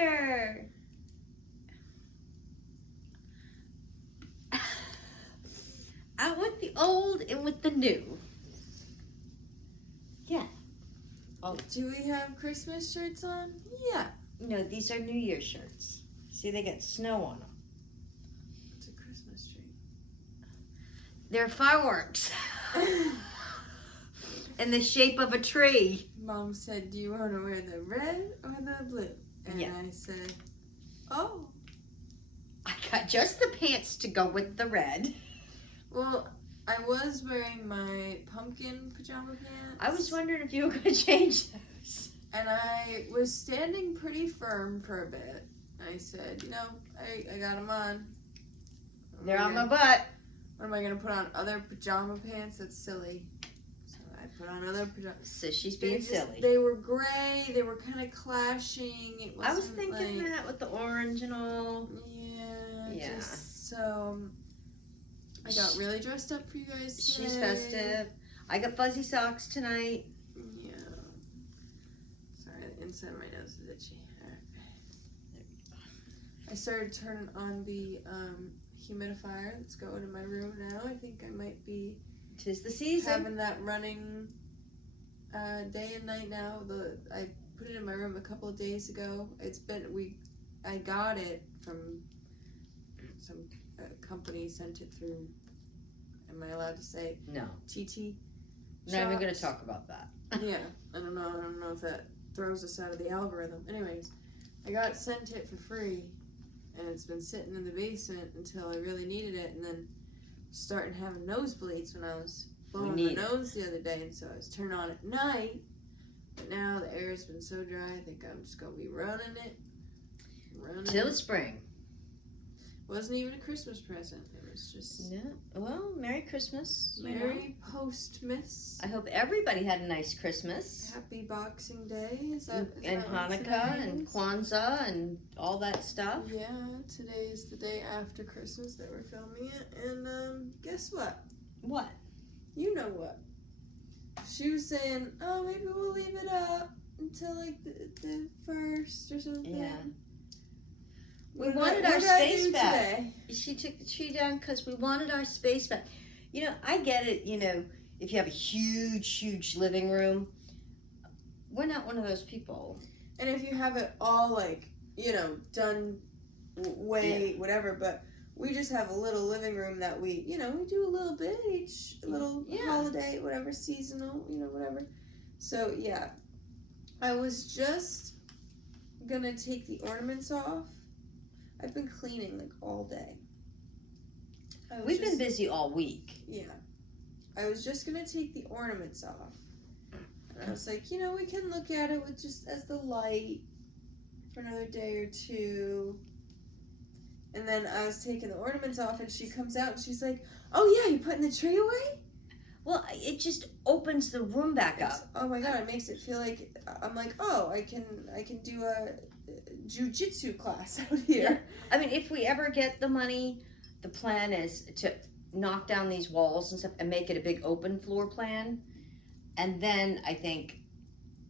Year. Out with the old and with the new. Yeah. Oh. Do we have Christmas shirts on? Yeah. No, these are New Year shirts. See, they got snow on them. It's a Christmas tree. They're fireworks. In the shape of a tree. Mom said, do you want to wear the red or the blue? And I said, oh. I got just the pants to go with the red. Well, I was wearing my pumpkin pajama pants. I was wondering if you were going to change those. And I was standing pretty firm for a bit. I said, you know, I got them on. They're on my butt. What am I going to put on? Other pajama pants? That's silly. So I put on other pajama pants. So she's being silly. They were gray. They were kind of clashing. It wasn't I was thinking that with the orange and all. Yeah. Just so I got really dressed up for you guys today. She's festive. I got fuzzy socks tonight. Yeah. Sorry, the inside of my nose is itchy. I started turning on the humidifier that's going in my room now. I think I might be 'tis the season. Having that running day and night now. I put it in my room a couple of days ago. I got it from some company sent it through. Am I allowed to say? No. TT. I'm not even going to talk about that. Yeah, I don't know if that throws us out of the algorithm. Anyways, I sent it for free, and it's been sitting in the basement until I really needed it, and then starting having nosebleeds when I was blowing my nose the other day, and so I was turning on at night. But now the air's been so dry, I think I'm just gonna be running it. Till spring. Wasn't even a Christmas present. It was just... Yeah. Well, Merry Christmas. Merry Postmas. I hope everybody had a nice Christmas. Happy Boxing Day. And Hanukkah and Kwanzaa and all that stuff. Yeah, today is the day after Christmas that we're filming it. And guess what? What? You know what. She was saying, oh, maybe we'll leave it up until like the 1st or something. Yeah. We wanted our space back. Today? She took the tree down because we wanted our space back. You know, I get it, you know, if you have a huge living room. We're not one of those people. And if you have it all, like, you know, done whatever, but we just have a little living room that we do a little bit each, little holiday, whatever, seasonal, whatever. So, yeah. I was just gonna take the ornaments off. I've been cleaning like all day. We've been busy all week. Yeah. I was just going to take the ornaments off. And I was like, we can look at it with just as the light for another day or two. And then I was taking the ornaments off and she comes out and she's like, oh yeah, you putting the tree away? Well, it just opens the room back up. Oh my God, it makes it feel like, I'm like, oh, I can do a jiu-jitsu class out here. Yeah. I mean, if we ever get the money, the plan is to knock down these walls and stuff and make it a big open floor plan. And then I think,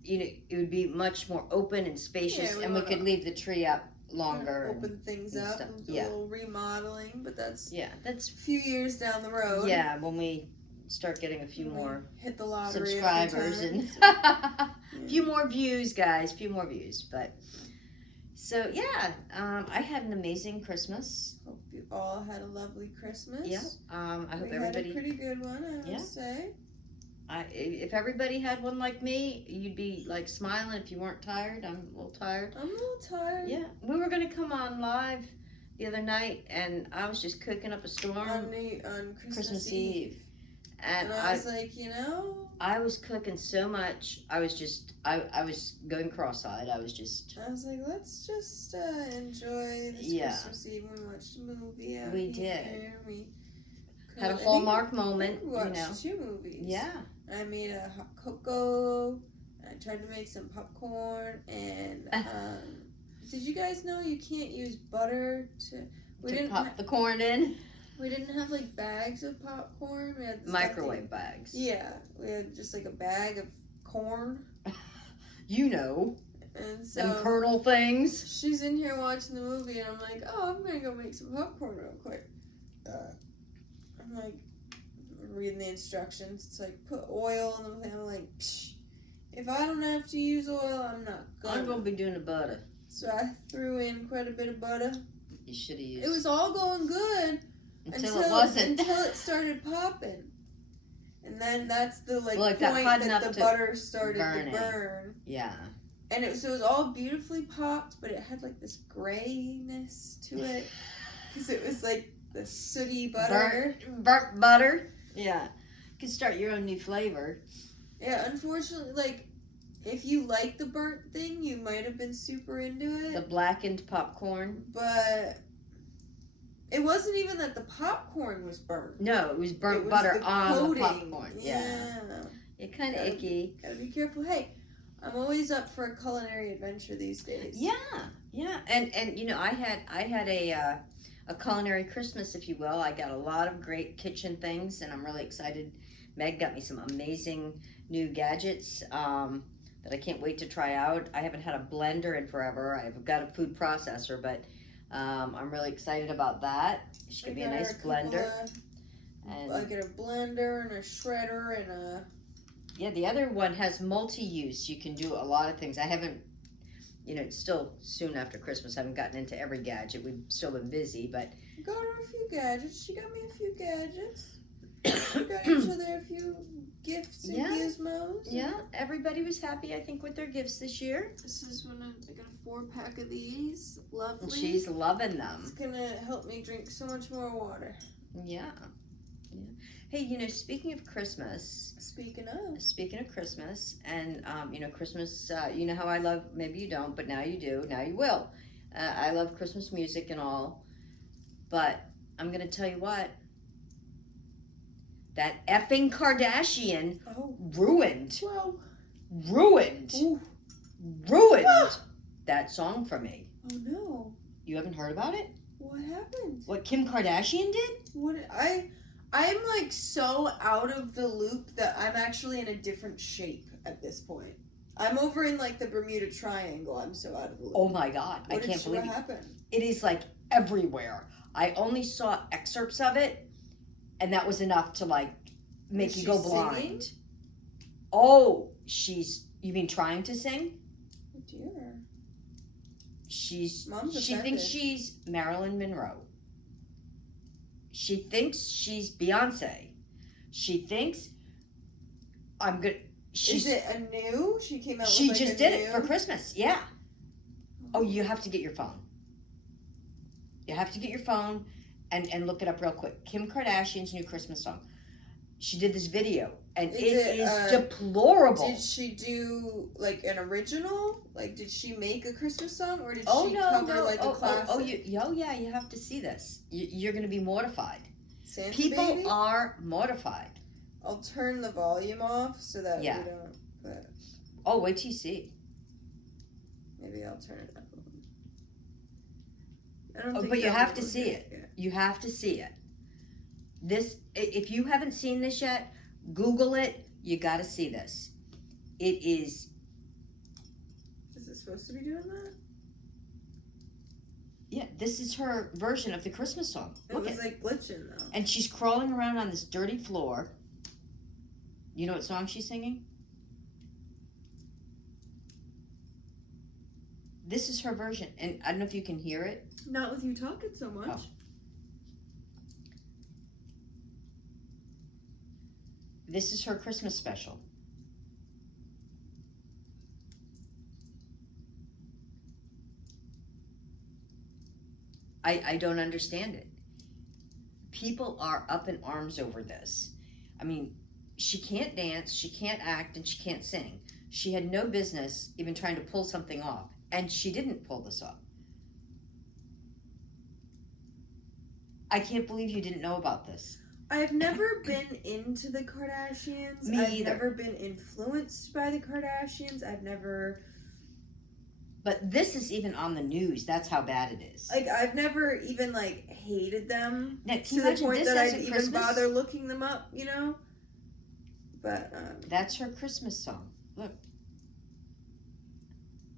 it would be much more open and spacious, and we could leave the tree up longer. Open things up and do a little remoremodeling, but that's a few years down the road. Yeah, when we start getting a few more hit the lottery subscribers and a few more views, guys, but so yeah, I had an amazing Christmas. Hope you all had a lovely Christmas. Yeah, I hope everybody had a pretty good one, I would say. If everybody had one like me, you'd be like smiling. If you weren't tired, I'm a little tired. Yeah, we were gonna come on live the other night, and I was just cooking up a storm on Christmas Eve. And I was like, I was cooking so much. I was going cross-eyed. I was like, let's just enjoy this Christmas Eve. We watched a movie out We here. did. We had a Hallmark moment. We watched 2 movies. Yeah. I made a hot cocoa. I tried to make some popcorn. And did you guys know you can't use butter to pop the corn in? We didn't have like bags of popcorn. We had microwave bags. Yeah, we had just like a bag of corn. And so them kernel things. she's in here watching the movie, and I'm like, oh, I'm gonna go make some popcorn real quick. I'm like reading the instructions. It's like put oil in the thing. I'm like, psh, if I don't have to use oil, I'm not gonna. I'm gonna be doing the butter. So I threw in quite a bit of butter. You should have used. It was all going good until it wasn't. Until it started popping. And then that's the point that that the butter started burning. to burn. Yeah. And it was all beautifully popped, but it had like this grayness to it. Because it was like the sooty butter. Burnt butter. Yeah. You can start your own new flavor. Yeah, unfortunately, like, if you like the burnt thing, you might have been super into it. The blackened popcorn. But it wasn't even that the popcorn was burnt. No, it was burnt butter on the popcorn. Yeah. It's kind of icky. Gotta be careful. Hey, I'm always up for a culinary adventure these days. Yeah, yeah. And you know, I had a culinary Christmas, if you will. I got a lot of great kitchen things, and I'm really excited. Meg got me some amazing new gadgets that I can't wait to try out. I haven't had a blender in forever. I've got a food processor, but I'm really excited about that. She gave me a nice blender. And I get a blender and a shredder and a... Yeah, the other one has multi-use. You can do a lot of things. I haven't, you know, it's still soon after Christmas. I haven't gotten into every gadget. We've still been busy, but... I got her a few gadgets. She got me a few gadgets. We got each other a few gifts and gizmos. Yeah, everybody was happy, I think, with their gifts this year. This is when I got a 4-pack of these. Lovely. And she's loving them. It's gonna help me drink so much more water. Yeah. Yeah. Hey, you know, speaking of Christmas. Speaking of Christmas, and you know, Christmas. You know how I love. Maybe you don't, but now you do. Now you will. I love Christmas music and all, but I'm gonna tell you what. That effing Kardashian ruined that song for me. Oh no! You haven't heard about it? What happened? What Kim Kardashian did? I'm like so out of the loop that I'm actually in a different shape at this point. I'm over in like the Bermuda Triangle. I'm so out of the loop. Oh my God! I can't believe it. What happened? It is like everywhere. I only saw excerpts of it, and that was enough to like make you go blind. Singing? Oh, you mean trying to sing? Oh dear. She thinks she's Marilyn Monroe. She thinks she's Beyonce. She thinks Is it a new? She came out with She like just a did new? it for Christmas. Yeah. Oh, you have to get your phone. You have to get your phone and look it up real quick. Kim Kardashian's new Christmas song. She did this video, and it is deplorable. Did she do like an original? Like, did she make a Christmas song, or did she cover like a classic? Yeah, you have to see this. You're going to be mortified. Santa People Baby? are mortified. I'll turn the volume off so that we don't. But oh, wait till you see. Maybe I'll turn it up. I don't think but you have to see it. Yeah. You have to see it. This, if you haven't seen this yet, Google it. You got to see this. It is. Is it supposed to be doing that? Yeah, this is her version of the Christmas song. It was like glitching though. And she's crawling around on this dirty floor. You know what song she's singing? This is her version, and I don't know if you can hear it. Not with you talking so much. Oh. This is her Christmas special. I don't understand it. People are up in arms over this. I mean, she can't dance, she can't act, and she can't sing. She had no business even trying to pull something off, and she didn't pull this off. I can't believe you didn't know about this. I've never been into the Kardashians. Me I've either. never been influenced by the Kardashians. I've never... But this is even on the news. That's how bad it is. Like, I've never even, like, hated them now, to the point that I'd even bother looking them up, you know? But, That's her Christmas song. Look.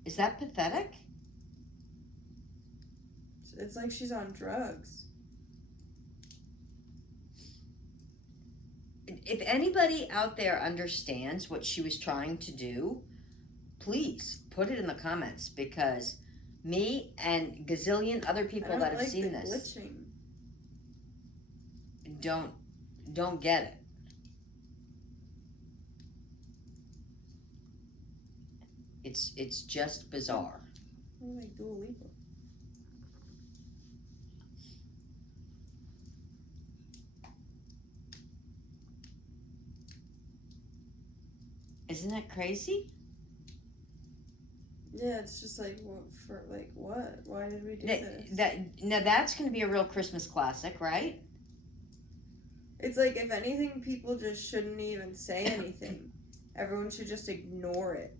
Is that pathetic? It's like she's on drugs. If anybody out there understands what she was trying to do, please put it in the comments, because me and gazillion other people that have seen this glitching. don't get it. It's just bizarre. Oh, like Dua Lipa. Isn't that crazy? Yeah, it's just like, what? Why did we do this? Now that's going to be a real Christmas classic, right? It's like, if anything, people just shouldn't even say anything. Everyone should just ignore it.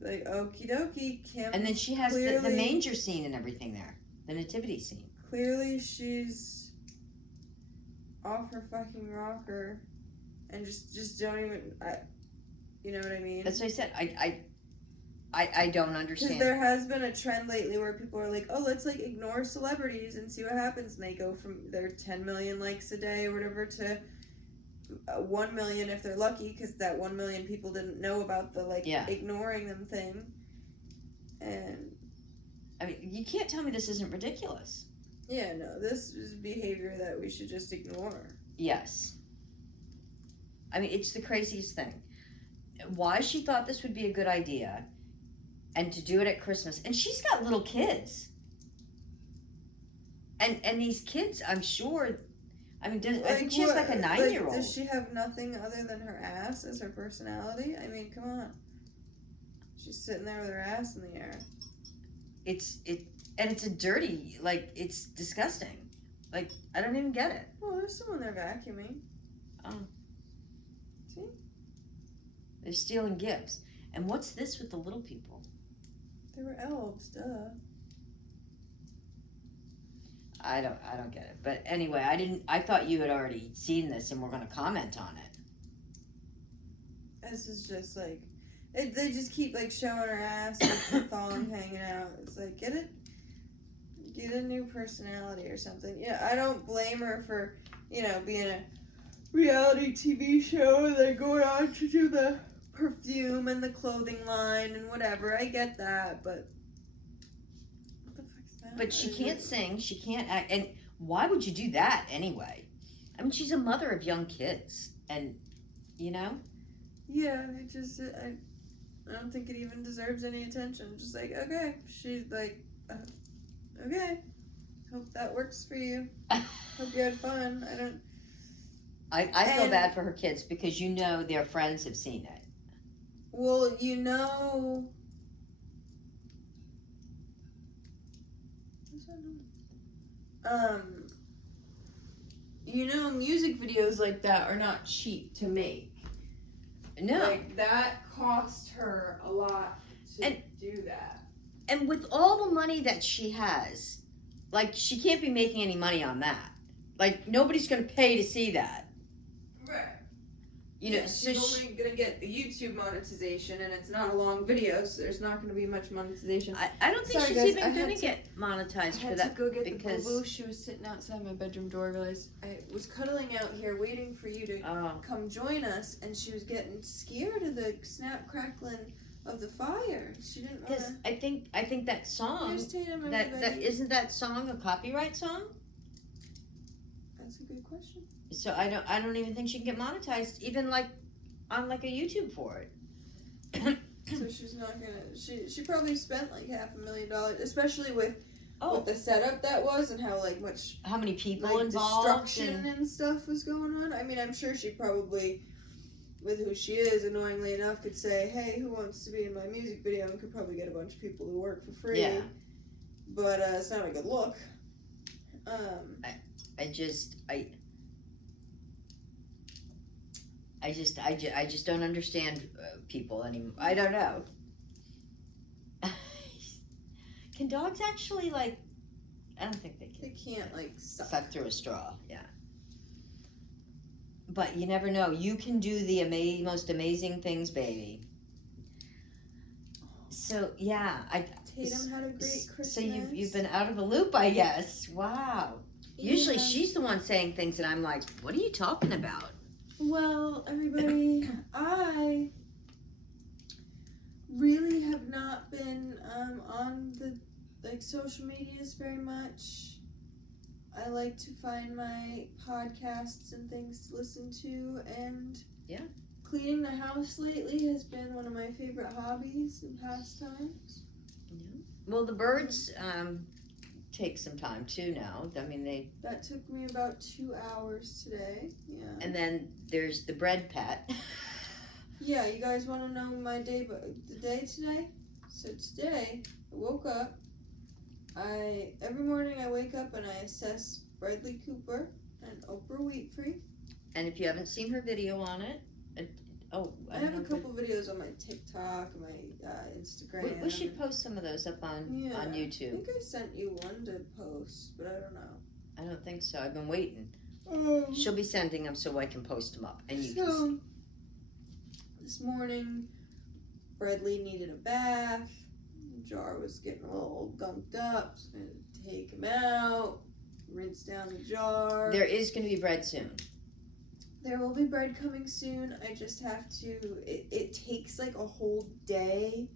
Like, okie dokie, Kim. And then she has the manger scene and everything there, the nativity scene. Clearly, she's off her fucking rocker, and just don't even. You know what I mean? That's what I said. I don't understand. Because there has been a trend lately where people are like, oh, let's like ignore celebrities and see what happens, and they go from their 10 million likes a day or whatever to 1 million if they're lucky, because that 1 million people didn't know about the ignoring them thing. And I mean, you can't tell me this isn't ridiculous. Yeah, no, this is behavior that we should just ignore. Yes. I mean, it's the craziest thing. Why she thought this would be a good idea, and to do it at Christmas, and she's got little kids, and these kids, I'm sure. I mean, I think she has like a 9-year-old. Does she have nothing other than her ass as her personality? I mean, come on. She's sitting there with her ass in the air. It's a dirty, like, it's disgusting. Like, I don't even get it. Well, there's someone there vacuuming. Oh. See? They're stealing gifts. And what's this with the little people? They were elves, duh. I don't get it. But anyway, I thought you had already seen this and were going to comment on it. This is just like, they just keep like showing her ass with the thong hanging out. It's like, get a new personality or something. Yeah, I don't blame her for, being a reality TV show and then going on to do the perfume and the clothing line and whatever. I get that, but what the fuck's that? But she can't sing, she can't act, and why would you do that anyway? I mean, she's a mother of young kids, and Yeah, I don't think it even deserves any attention. Just like, okay, she's like, okay, hope that works for you. Hope you had fun. I feel bad for her kids, because their friends have seen it. Well, music videos like that are not cheap to make. No. Like, that cost her a lot to do that. And with all the money that she has, like, she can't be making any money on that. Like, nobody's going to pay to see that. Right. So she's only going to get the YouTube monetization, and it's not a long video, so there's not going to be much monetization. I don't think she's even going to get monetized for that. I had to go get the boo-boo. She was sitting outside my bedroom door. I realized I was cuddling out here waiting for you to come join us, and she was getting scared of the snap crackling of the fire. She didn't want to. Because I think that song, that isn't that song a copyright song? That's a good question. So I don't even think she can get monetized, even like on like a YouTube for it. So she's not gonna. She probably spent like $500,000, especially with the setup that was, and how many people involved, destruction and stuff was going on. I mean, I'm sure she probably, with who she is, annoyingly enough, could say, "Hey, who wants to be in my music video?" and could probably get a bunch of people to work for free. Yeah. But it's not a good look. I just don't understand people anymore. I don't know. Can dogs actually, like, I don't think they can. They can't, like, suck through a straw. Yeah. But you never know. You can do the most amazing things, baby. So yeah, Tatum had a great Christmas. So you've been out of the loop, I guess. Wow. Yeah. Usually she's the one saying things and I'm like, what are you talking about? Well, everybody, I really have not been on the social medias very much. I like to find my podcasts and things to listen to, and cleaning the house lately has been one of my favorite hobbies and pastimes. Yeah. Well, the birds take some time too now. I mean, that took me about 2 hours today. Yeah. And then there's the bread pet. Yeah, you guys want to know my day today? So today, I woke up. Every morning I wake up and I assess Bradley Cooper and Oprah Winfrey. And if you haven't seen her video on it, I have a couple videos on my TikTok, my Instagram. We should post some of those up on YouTube. I think I sent you one to post, but I don't know. I don't think so. I've been waiting. She'll be sending them so I can post them up, and you can see. This morning, Bradley needed a bath. The jar was getting a little gunked up, so I had to take him out, rinse down the jar. There is going to be bread soon. There will be bread coming soon. I just have to. It takes like a whole day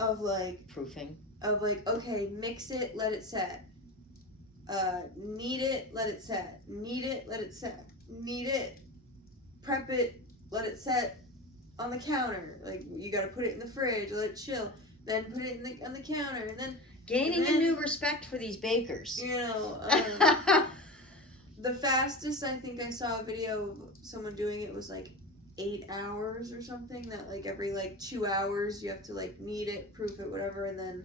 of proofing. Of okay, mix it, let it set. Knead it, let it set. Knead it, let it set. Knead it, prep it, let it set on the counter. You got to put it in the fridge, let it chill. Then put it on the counter, and then gaining a new respect for these bakers. The fastest I think I saw a video of someone doing it was 8 hours or something. That every 2 hours you have to knead it, proof it, whatever, and then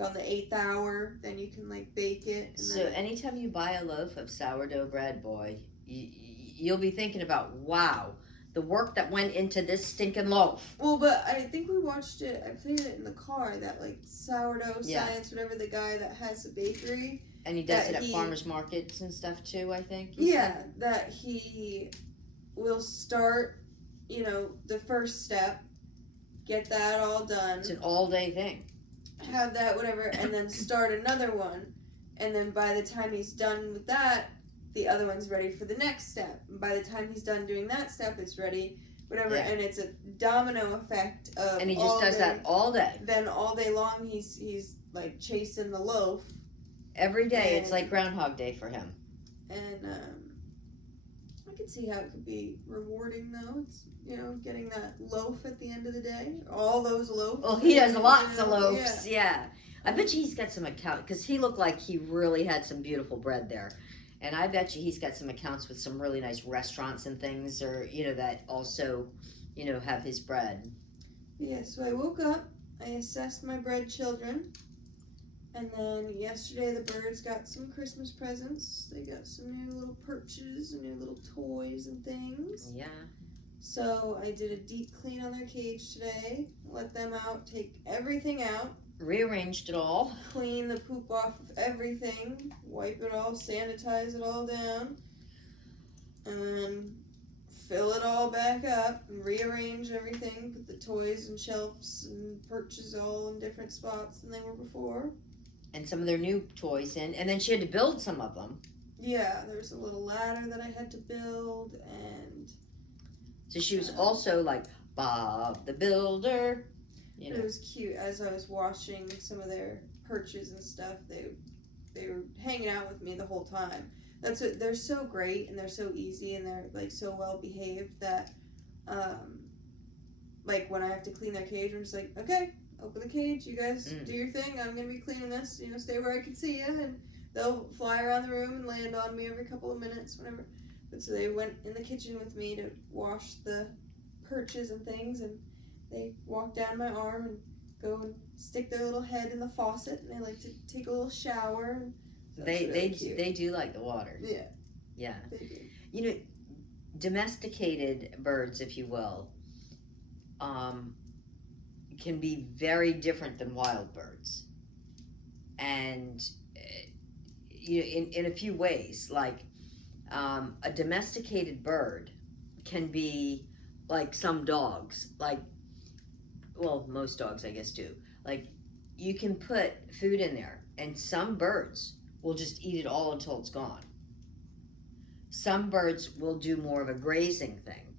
on the 8th hour, then you can bake it. And so anytime you buy a loaf of sourdough bread, boy, you'll be thinking about, wow, the work that went into this stinking loaf. Well, but I think we watched it. I played it in the car. That sourdough science, whatever, the guy that has the bakery. And he does it at farmers markets and stuff too, I think. That he will start, the first step, get that all done. It's an all-day thing. Have that, whatever, and then start another one. And then by the time he's done with that, the other one's ready for the next step. And by the time he's done doing that step, it's ready, whatever. Yeah. And it's a domino effect of. And he just does that all day. Then all day long, he's chasing the loaf. Every day, it's like Groundhog Day for him. And I can see how it could be rewarding, though. It's, getting that loaf at the end of the day. All those loaves. Well, he does lots of loaves, yeah. I bet you he's got some account, because he looked like he really had some beautiful bread there. And I bet you he's got some accounts with some really nice restaurants and things, or, that also, have his bread. Yeah, so I woke up, I assessed my bread children. And then yesterday the birds got some Christmas presents. They got some new little perches and new little toys and things. Yeah. So I did a deep clean on their cage today. Let them out, take everything out. Rearranged it all. Clean the poop off of everything. Wipe it all, sanitize it all down. And then fill it all back up and rearrange everything. Put the toys and shelves and perches all in different spots than they were before. And some of their new toys in, and then she had to build some of them. Yeah, there's a little ladder that I had to build, and so she was also like Bob the Builder. It was cute. As I was washing some of their perches and stuff, they were hanging out with me the whole time. That's what they're so great, and they're so easy, and they're so well behaved that, when I have to clean their cage, I'm just like, okay. Open the cage, you guys do your thing, I'm going to be cleaning this, stay where I can see you, and they'll fly around the room and land on me every couple of minutes, whatever. But so they went in the kitchen with me to wash the perches and things, and they walk down my arm and go and stick their little head in the faucet, and they like to take a little shower. And so they do like the water. Yeah. Yeah. They do. Domesticated birds, if you will, can be very different than wild birds, and in a few ways. A domesticated bird can be like some dogs, most dogs I guess do, Like, you can put food in there, and some birds will just eat it all until it's gone. Some birds will do more of a grazing thing,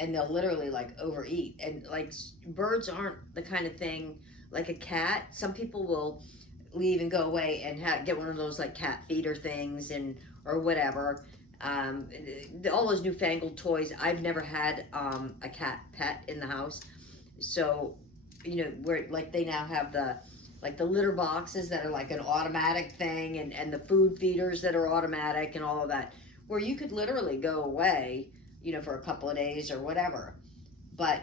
and they'll literally like overeat. And like, birds aren't the kind of thing like a cat. Some people will leave and go away and get one of those like cat feeder things or whatever. All those newfangled toys. I've never had a cat pet in the house, so where like they now have the litter boxes that are like an automatic thing, and the food feeders that are automatic and all of that, where you could literally go away, for a couple of days or whatever. But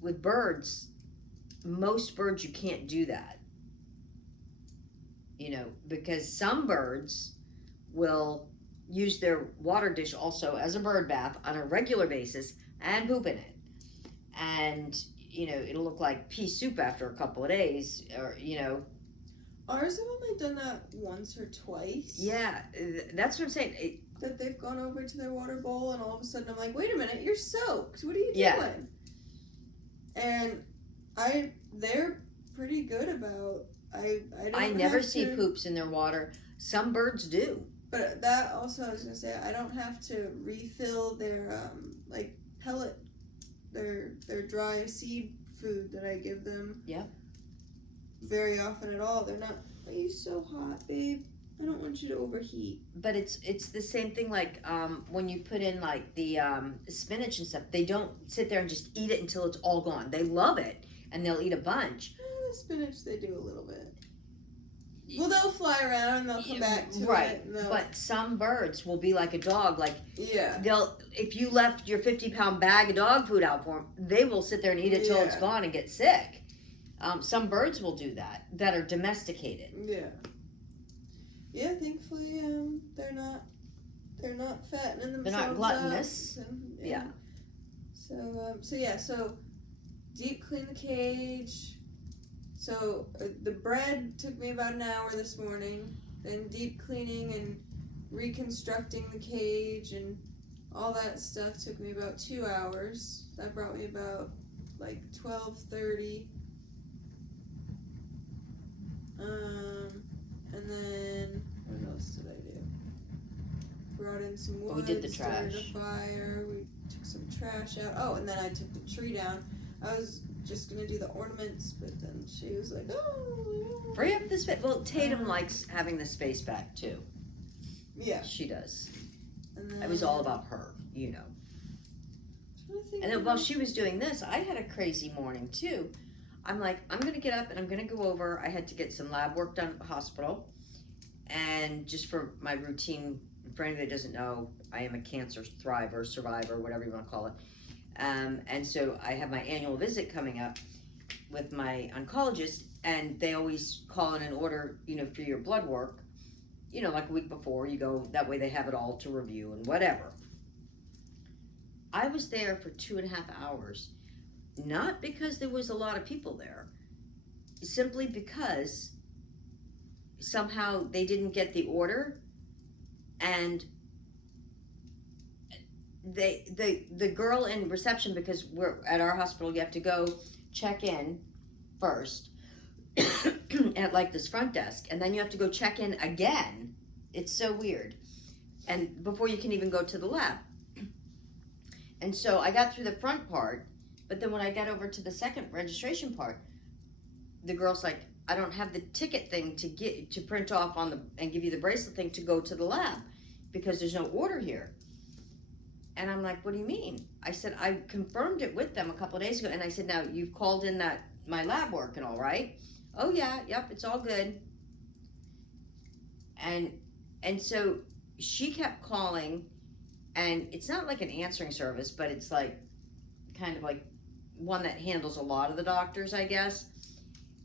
with birds, most birds, you can't do that. Because some birds will use their water dish also as a bird bath on a regular basis and poop in it. And, it'll look like pea soup after a couple of days, or, Ours have only done that once or twice. Yeah, that's what I'm saying. That they've gone over to their water bowl, and all of a sudden I'm like, wait a minute, you're soaked. What are you doing? And they're pretty good about. I never see poops in their water. Some birds do. But that also, I was gonna say, I don't have to refill their pellet, their dry seed food that I give them. Yeah. Very often at all. They're not. Are you so hot, babe? I don't want you to overheat. But it's the same thing like when you put in like the spinach and stuff. They don't sit there and just eat it until it's all gone. They love it, and they'll eat a bunch. The spinach, they do a little bit. Well, they'll fly around and they'll come back to right. it. Right, but some birds will be like a dog. Like, yeah, if you left your 50-pound bag of dog food out for them, they will sit there and eat it till it's gone and get sick. Some birds will do that are domesticated. Yeah. Yeah, thankfully, they're not fattening themselves. They're not gluttonous. And, yeah. So deep clean the cage. So the bread took me about an hour this morning. Then deep cleaning and reconstructing the cage and all that stuff took me about 2 hours. That brought me about like 12:30. And then what else did I do? Brought in some wood. We did the started trash. a fire. We took some trash out. Oh, and then I took the tree down. I was just gonna do the ornaments, but then she was like, "Oh, free up the space." Well, Tatum likes having the space back too. Yeah, she does. And then, it was all about her, And then while she was doing this, I had a crazy morning too. I'm like, I'm going to get up and I'm going to go over. I had to get some lab work done at the hospital. And just for my routine, for anybody that doesn't know, I am a cancer survivor, whatever you want to call it. And so I have my annual visit coming up with my oncologist. And they always call in an order, for your blood work. Like a week before you go. That way they have it all to review and whatever. I was there for 2.5 hours. Not because there was a lot of people there, simply because somehow they didn't get the order, and the girl in reception, because we're at our hospital, you have to go check in first at like this front desk, and then you have to go check in again. It's so weird, and before you can even go to the lab. And so I got through the front part. But then when I got over to the second registration part, the girl's like, I don't have the ticket thing to print off and give you the bracelet thing to go to the lab because there's no order here. And I'm like, what do you mean? I said, I confirmed it with them a couple of days ago. And I said, now you've called in my lab work and all, right? Oh yeah, yep, it's all good. And so she kept calling, and it's not like an answering service, but it's like kind of like one that handles a lot of the doctors, I guess.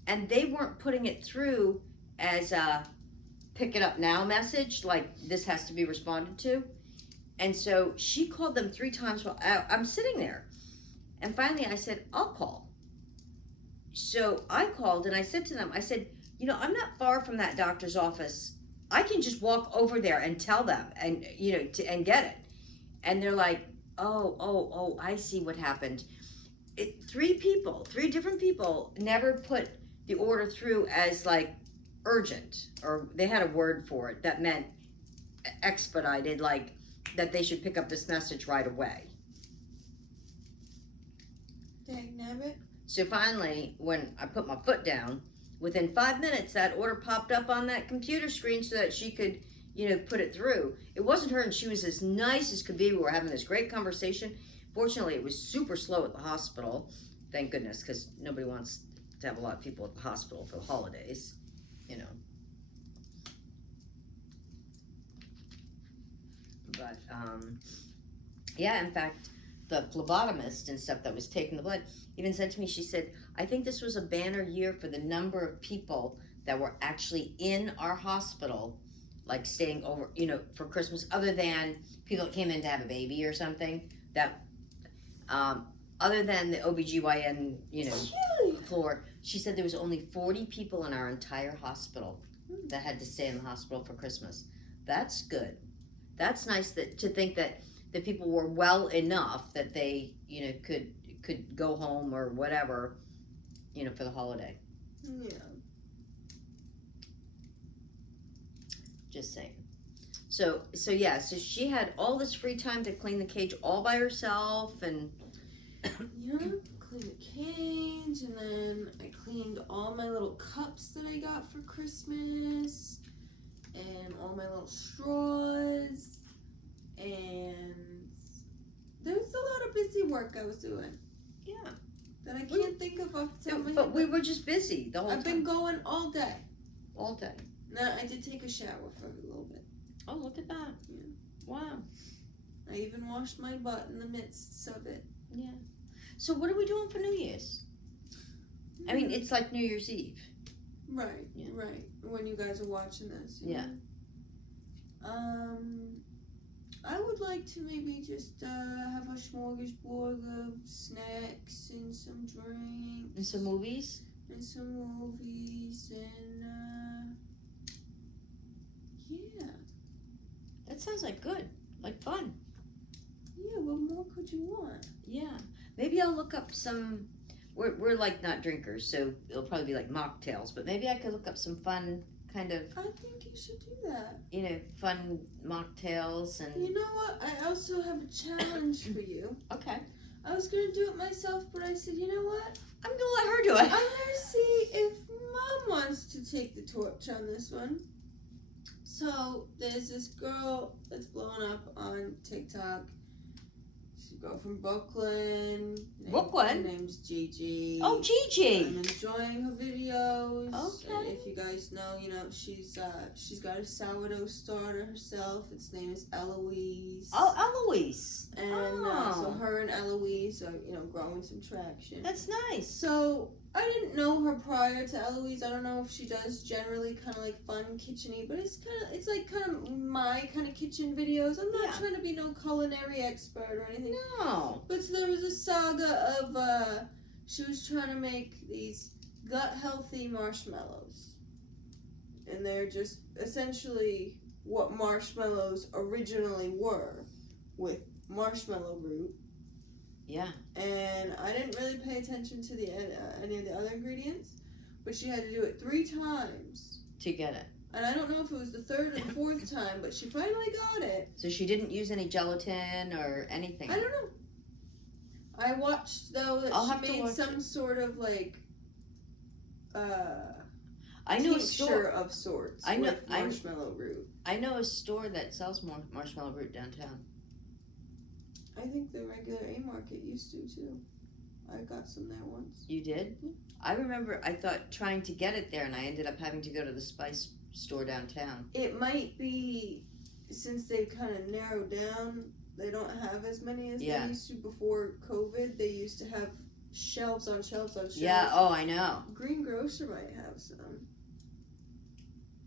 And they weren't putting it through as a pick it up now message, like this has to be responded to. And so she called them 3 times while I'm sitting there. And finally I said, I'll call. So I called and I said to them, I said, I'm not far from that doctor's office. I can just walk over there and tell them and, and get it. And they're like, oh, I see what happened. 3 different people never put the order through as like urgent, or they had a word for it that meant expedited, like that they should pick up this message right away. Dagnabbit. So finally, when I put my foot down, within 5 minutes, that order popped up on that computer screen so that she could, put it through. It wasn't her, and she was as nice as could be. We were having this great conversation. Fortunately, it was super slow at the hospital. Thank goodness, because nobody wants to have a lot of people at the hospital for the holidays, But, yeah, in fact, the phlebotomist and stuff that was taking the blood even said to me, she said, I think this was a banner year for the number of people that were actually in our hospital, like staying over, for Christmas, other than people that came in to have a baby or something, that, other than the OBGYN, floor. She said there was only 40 people in our entire hospital that had to stay in the hospital for Christmas. That's good. That's nice to think that the people were well enough that they, could go home or whatever, for the holiday. Yeah. Just saying. So she had all this free time to clean the cage all by herself, and clean the cage, and then I cleaned all my little cups that I got for Christmas, and all my little straws, and there was a lot of busy work I was doing. Yeah. That I can't think of off the top of my head. But we were just busy the whole time. I've been going all day. All day. No, I did take a shower for a little bit. Oh, look at that. Yeah. Wow. I even washed my butt in the midst of it. Yeah. So what are we doing for New Year's? I mean, it's like New Year's Eve. Right, Yeah. right. When you guys are watching this. Yeah. I would like to maybe just have a smorgasbord of snacks and some drinks. And some movies? And some movies and yeah. That sounds like good. Like fun. Yeah, what more could you want? Yeah. Maybe I'll look up some. We're like not drinkers, so it'll probably be like mocktails, but maybe I could look up some fun kind of, I think you should do that. fun mocktails and. You know what? I also have a challenge for you. Okay. I was gonna do it myself, but I said, you know what? I'm gonna let her do it. I'm gonna see if Mom wants to take the torch on this one. So there's this girl that's blowing up on TikTok. She's a girl from Brooklyn. Brooklyn? Her name's Gigi. Oh, Gigi. I'm enjoying her videos. Okay. And if you guys know, she's got a sourdough starter herself. Its name is Eloise. Oh, Eloise. And so her and Eloise are, growing some traction. That's nice. So I didn't know her prior to Eloise. I don't know if she does generally kind of like fun kitchen-y, but it's kind of my kind of kitchen videos. I'm not trying to be no culinary expert or anything. No. But so there was a saga of she was trying to make these gut-healthy marshmallows, and they're just essentially what marshmallows originally were, with marshmallow root. Yeah. And I didn't really pay attention to any of the other ingredients, but she had to do it 3 times To get it. And I don't know if it was the 3rd or the 4th time, but she finally got it. So she didn't use any gelatin or anything. I don't know. I watched though that she made some sort of like I know a tincture store of sorts with marshmallow root. I know a store that sells more marshmallow root downtown. I think the regular A Market used to too. I got some there once. You did? I remember trying to get it there, and I ended up having to go to the spice store downtown. It might be, since they've kind of narrowed down, they don't have as many as they used to before COVID. They used to have shelves on shelves on shelves. Yeah, oh, I know. Green Grocer might have some.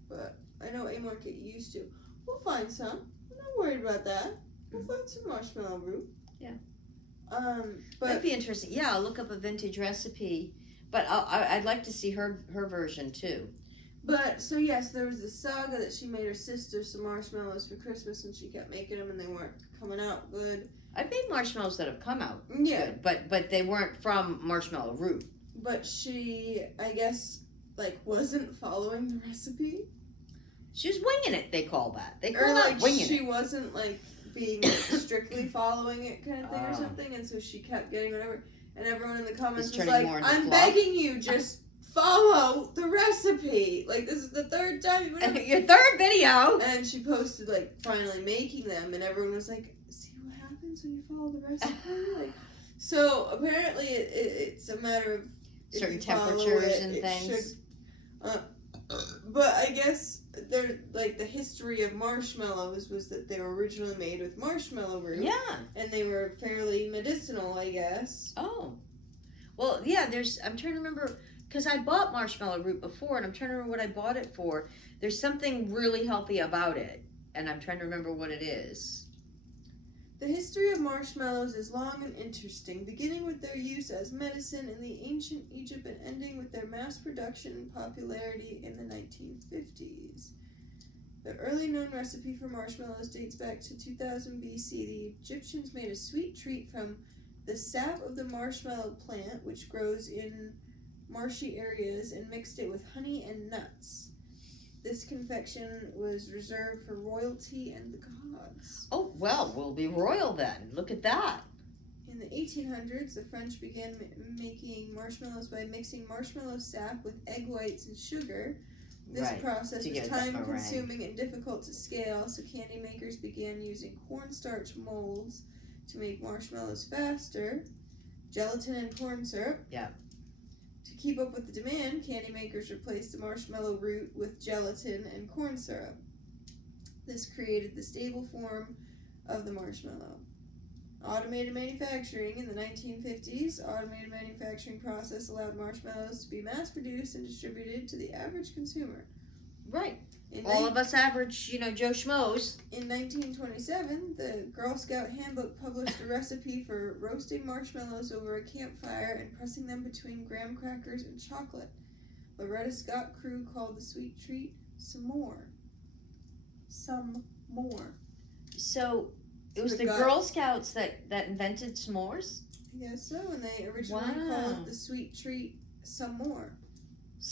But I know A Market used to. We'll find some. I'm not worried about that. We'll find some marshmallow root. Yeah. But that'd be interesting. Yeah, I'll look up a vintage recipe. But I'd like to see her version too. But so yes, there was this saga that she made her sister some marshmallows for Christmas, and she kept making them, and they weren't coming out good. I've made marshmallows that have come out good, but they weren't from marshmallow root. But she, I guess, wasn't following the recipe. She was winging it, they call that. They Or call that winging she it. wasn't being strictly following it kind of thing or something, and so she kept getting whatever. And everyone in the comments was like, "I'm begging you, just follow the recipe. This is the third time you went." Your third video. And she posted finally making them, and everyone was like, "See what happens when you follow the recipe?" So apparently it's a matter of certain temperatures and things. Should, but I guess the history of marshmallows was that they were originally made with marshmallow root. Yeah. And they were fairly medicinal, I guess. Oh. Well, yeah, I'm trying to remember, because I bought marshmallow root before, and I'm trying to remember what I bought it for. There's something really healthy about it, and I'm trying to remember what it is. The history of marshmallows is long and interesting, beginning with their use as medicine in the ancient Egypt and ending with their mass production and popularity in the 1950s. The early known recipe for marshmallows dates back to 2000 BC. The Egyptians made a sweet treat from the sap of the marshmallow plant, which grows in marshy areas, and mixed it with honey and nuts. This confection was reserved for royalty and the gods. Oh, well, we'll be royal then. Look at that. In the 1800s, the French began making marshmallows by mixing marshmallow sap with egg whites and sugar. This process was time-consuming and difficult to scale, so candy makers began using cornstarch molds to make marshmallows faster, gelatin and corn syrup. Yeah. To keep up with the demand, candy makers replaced the marshmallow root with gelatin and corn syrup. This created the stable form of the marshmallow. Automated manufacturing in the 1950s. Automated manufacturing process allowed marshmallows to be mass-produced and distributed to the average consumer. Right. All of us average, Joe Schmoes. In 1927, the Girl Scout Handbook published a recipe for roasting marshmallows over a campfire and pressing them between graham crackers and chocolate. Loretta Scott crew called the sweet treat s'more. Some more. So, it was the Girl Scouts that invented s'mores? I guess so, and they originally called the sweet treat some more.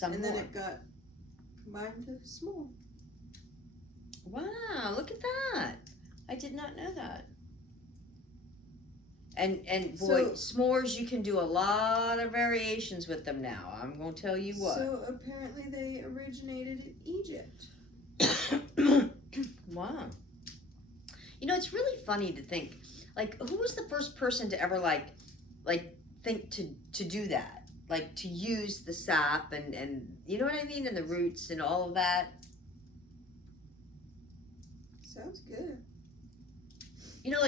And then it got combined to s'more. Wow, look at that. I did not know that. And boy, s'mores, you can do a lot of variations with them now. I'm going to tell you what. So apparently they originated in Egypt. Wow. It's really funny to think, who was the first person to ever, think to do that? To use the sap and you know what I mean? And the roots and all of that. Sounds good.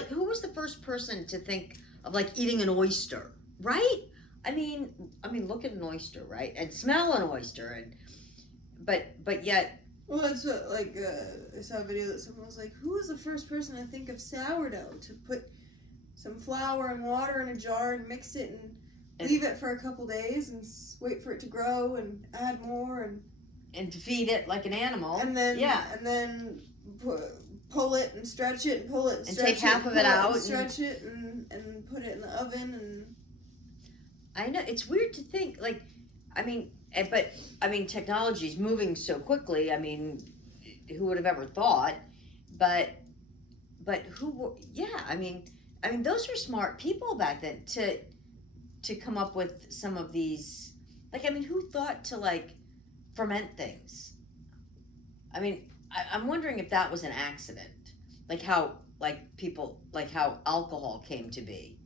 Who was the first person to think of, eating an oyster, right? I mean, look at an oyster, right? And smell an oyster, but yet... Well, that's what, I saw a video that someone was like, who was the first person to think of sourdough? To put some flour and water in a jar and mix it and leave it for a couple days and wait for it to grow and add more and to feed it like an animal. And then pull it and stretch it and pull it and stretch take half of it out and stretch it and put it in the oven. And I know it's weird to think technology is moving so quickly. Who would have ever thought? But who? Yeah, those were smart people back then to come up with some of these. Who thought to ferment things? I'm wondering if that was an accident, how alcohol came to be,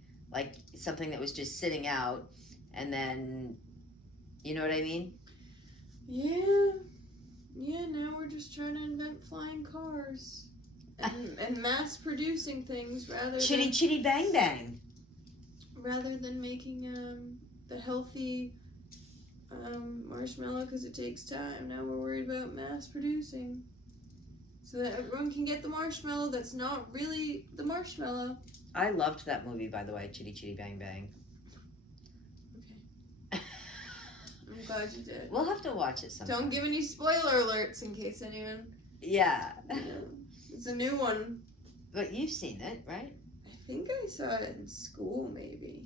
something that was just sitting out, and then, you know what I mean? Yeah. Now we're just trying to invent flying cars and mass producing things Chitty chitty bang bang. Rather than making the healthy marshmallow because it takes time. Now we're worried about mass producing. So that everyone can get the marshmallow that's not really the marshmallow. I loved that movie, by the way, Chitty Chitty Bang Bang. Okay. I'm glad you did. We'll have to watch it sometime. Don't give any spoiler alerts in case anyone... Yeah. It's a new one. But you've seen it, right? I think I saw it in school, maybe.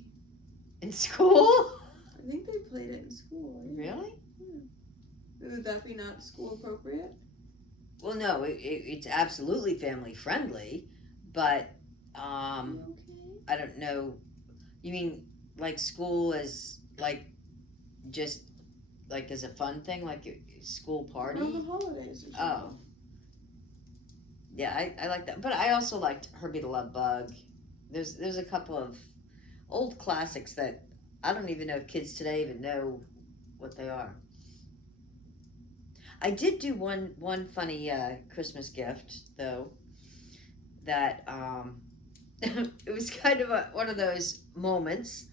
In school? I think they played it in school. Really? Yeah. Would that be not school appropriate? Well, no, it's absolutely family friendly, but Okay. I don't know. You mean like school as like just like as a fun thing, like a school party? Around the holidays or something. Oh, yeah, I like that. But I also liked Herbie the Love Bug. There's a couple of old classics that I don't even know if kids today even know what they are. I did do one funny Christmas gift though. That it was kind of one of those moments.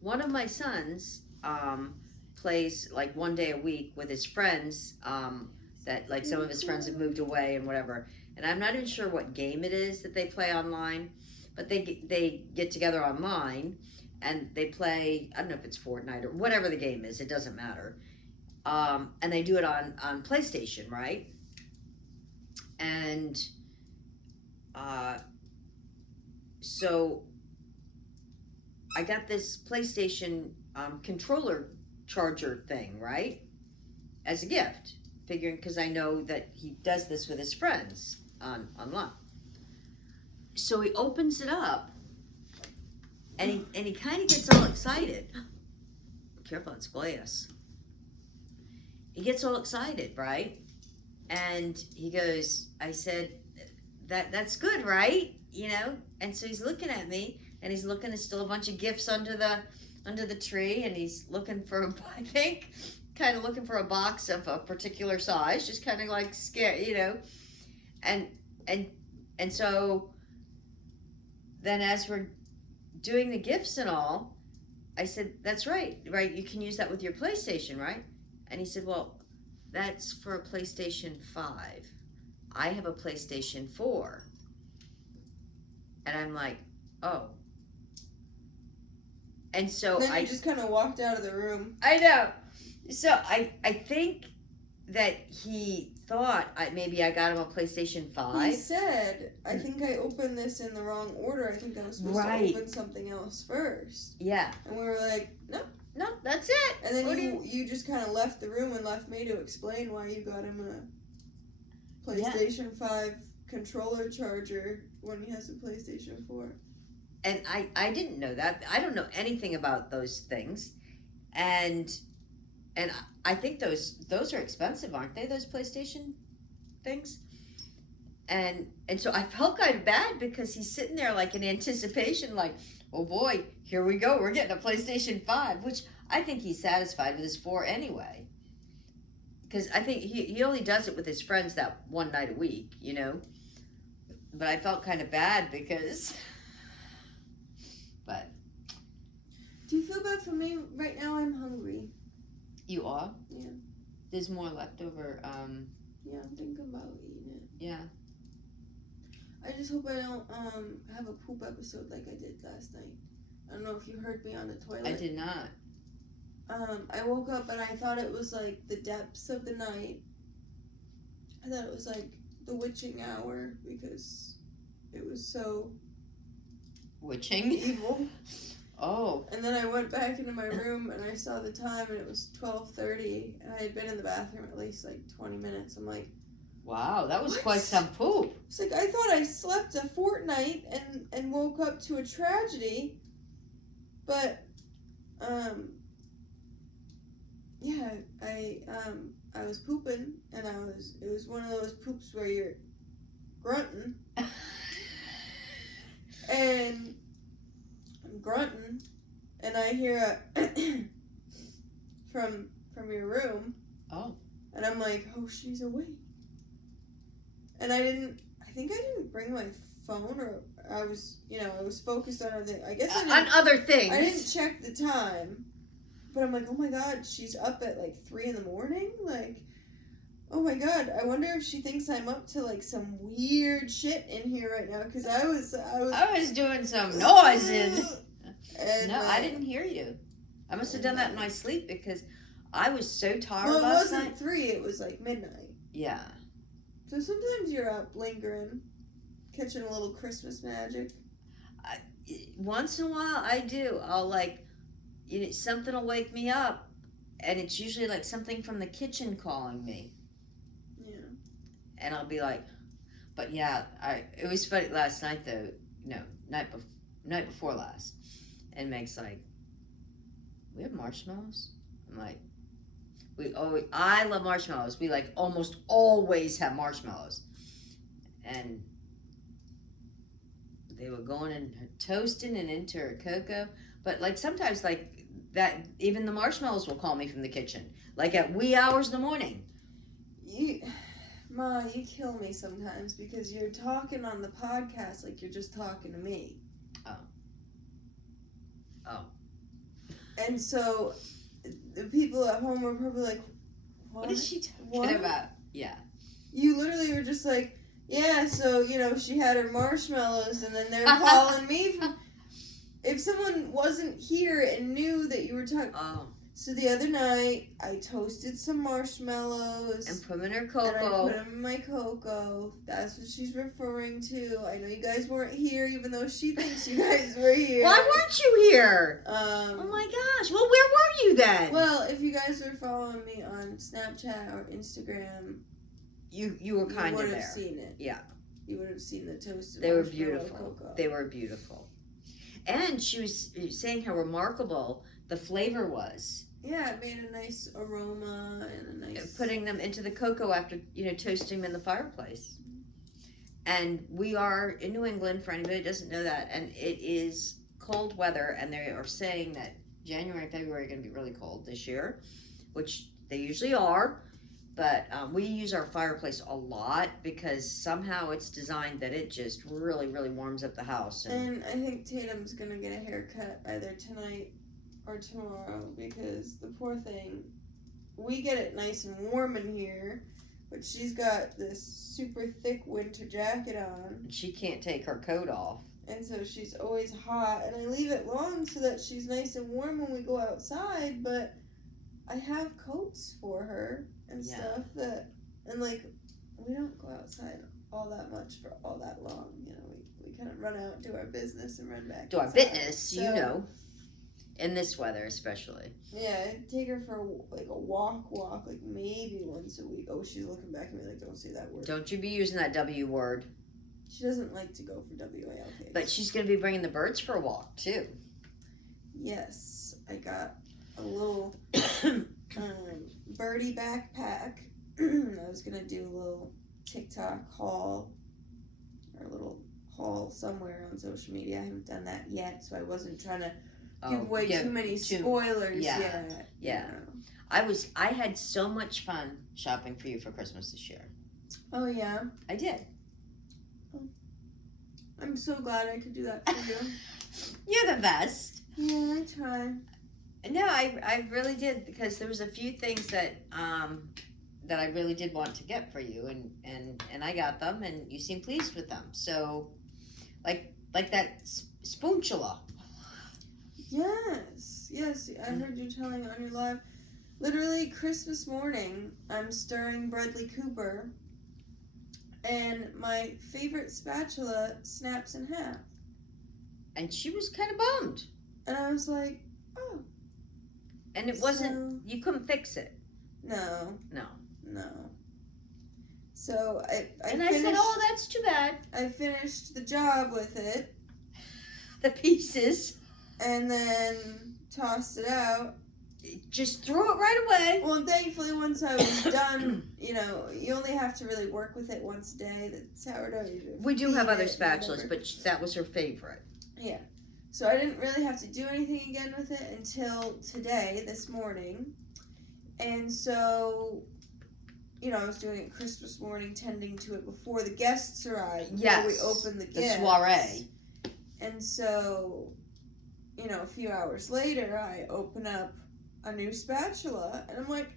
One of my sons plays like one day a week with his friends. That like some of his friends have moved away and whatever. And I'm not even sure what game it is that they play online, but they get together online and they play. I don't know if it's Fortnite or whatever the game is. It doesn't matter. And they do it on PlayStation, right? And so I got this PlayStation controller charger thing, right? As a gift, figuring because I know that he does this with his friends online. So he opens it up, and he kind of gets all excited. Careful, it's glass. He gets all excited, right? And he goes, I said, that's good, right? You know? And so he's looking at me, and he's looking, there's still a bunch of gifts under the tree, and he's looking for, I think, kind of looking for a box of a particular size, just kind of like scared, you know? And so then as we're doing the gifts and all, I said, that's right? You can use that with your PlayStation, right? And he said, well, that's for a PlayStation 5. I have a PlayStation 4. And I'm like, oh. And so then I just kind of walked out of the room. I know. So I think that he thought maybe I got him a PlayStation 5. He said, I think I opened this in the wrong order. I think I was supposed to open something else first. Yeah. And we were like, no. No, that's it. And then you just kind of left the room and left me to explain why you got him a PlayStation 5 controller charger when he has a PlayStation 4. And I didn't know that. I don't know anything about those things. And I think those are expensive, aren't they, those PlayStation things? And so I felt kind of bad because he's sitting there like in anticipation, like, oh boy, here we go, we're getting a PlayStation 5, which I think he's satisfied with his 4 anyway. Because I think he only does it with his friends that one night a week, you know? But I felt kind of bad because... But... Do you feel bad for me? Right now I'm hungry. You are? Yeah. There's more leftover, Yeah, I'm thinking about eating it. Yeah. I just hope I don't have a poop episode like I did last night. I don't know if you heard me on the toilet. I did not. I woke up and I thought it was like the depths of the night. I thought it was like the witching hour because it was so Witching? evil. Oh. And then I went back into my room and I saw the time and it was 12:30 and I had been in the bathroom at least like 20 minutes. I'm like, Wow, that was what? quite some poop. It's like I thought I slept a fortnight and woke up to a tragedy. But yeah, I was pooping and it was one of those poops where you're grunting. And I'm grunting and I hear a from your room. Oh. And I'm like, oh, she's awake. And I think I didn't bring my phone, or I was focused on other things. I guess On other things. I didn't check the time. But I'm like, oh my God, she's up at like 3 a.m. Like, oh my God, I wonder if she thinks I'm up to like some weird shit in here right now. Because I was doing some noises. And, no, I didn't hear you. I must have done that in my sleep because I was so tired well, it last wasn't night. 3, it was like midnight. Yeah. So sometimes you're up lingering, catching a little Christmas magic. Once in a while, I do. I'll something will wake me up, and it's usually like something from the kitchen calling me. Yeah. And I'll be like, but yeah, it was funny last night though. No, night before last. And Meg's like, we have marshmallows? I'm like, I love marshmallows. We like almost always have marshmallows. And they were going and toasting and into her cocoa. But like sometimes like that, even the marshmallows will call me from the kitchen. Like at wee hours in the morning. Ma, you kill me sometimes because you're talking on the podcast like you're just talking to me. Oh. And so the people at home were probably like, what is she talking about? Yeah. You literally were just like, yeah, so, she had her marshmallows and then they're calling me. If someone wasn't here and knew that you were talking. Oh. So the other night, I toasted some marshmallows. And put them in her cocoa. And I put them in my cocoa. That's what she's referring to. I know you guys weren't here, even though she thinks you guys were here. Why weren't you here? Oh my gosh. Well, where were you then? Well, if you guys were following me on Snapchat or Instagram, you were kind of there. You would have seen it. Yeah. You would have seen the toasted They were marshmallow beautiful. cocoa. They were beautiful. And she was saying how remarkable the flavor was. Yeah, it made a nice aroma and a nice... Putting them into the cocoa after, toasting them in the fireplace. And we are in New England, for anybody who doesn't know that, and it is cold weather, and they are saying that January and February are going to be really cold this year, which they usually are, but we use our fireplace a lot because somehow it's designed that it just really, really warms up the house. And I think Tatum's going to get a haircut either tonight or tomorrow because the poor thing, we get it nice and warm in here, but she's got this super thick winter jacket on. She can't take her coat off. And so she's always hot, and I leave it long so that she's nice and warm when we go outside, but I have coats for her and stuff and like, we don't go outside all that much for all that long, we kind of run out, do our business, and run back do our business, in this weather especially. Yeah, I'd take her for a walk, like maybe once a week. Oh, she's looking back at me like, don't say that word. Don't you be using that W word. She doesn't like to go for W-A-L-K. But she's going to be bringing the birds for a walk, too. Yes, I got a little birdie backpack. I was going to do a little TikTok haul, or a little haul somewhere on social media. I haven't done that yet, so I wasn't trying to give away too many spoilers yet. Yeah. I had so much fun shopping for you for Christmas this year. Oh, yeah? I did. I'm so glad I could do that for you. You're the best. Yeah, I try. No, I really did, because there was a few things that that I really did want to get for you, and I got them, and you seemed pleased with them. So, like that spoonchula. Yes, I heard you telling on your live. Literally, Christmas morning, I'm stirring Bradley Cooper, and my favorite spatula snaps in half. And she was kind of bummed. And I was like, oh. And it wasn't, you couldn't fix it. No. So I said, oh, that's too bad. I finished the job with it. The pieces. And then tossed it out. Just threw it right away. Well, and thankfully, once I was done, you only have to really work with it once a day. The sourdough. We do have other spatulas, but that was her favorite. Yeah. So I didn't really have to do anything again with it until today, this morning. And so, I was doing it Christmas morning, tending to it before the guests arrived. Before we opened the gifts. The soiree. And so, a few hours later, I open up a new spatula, and I'm like,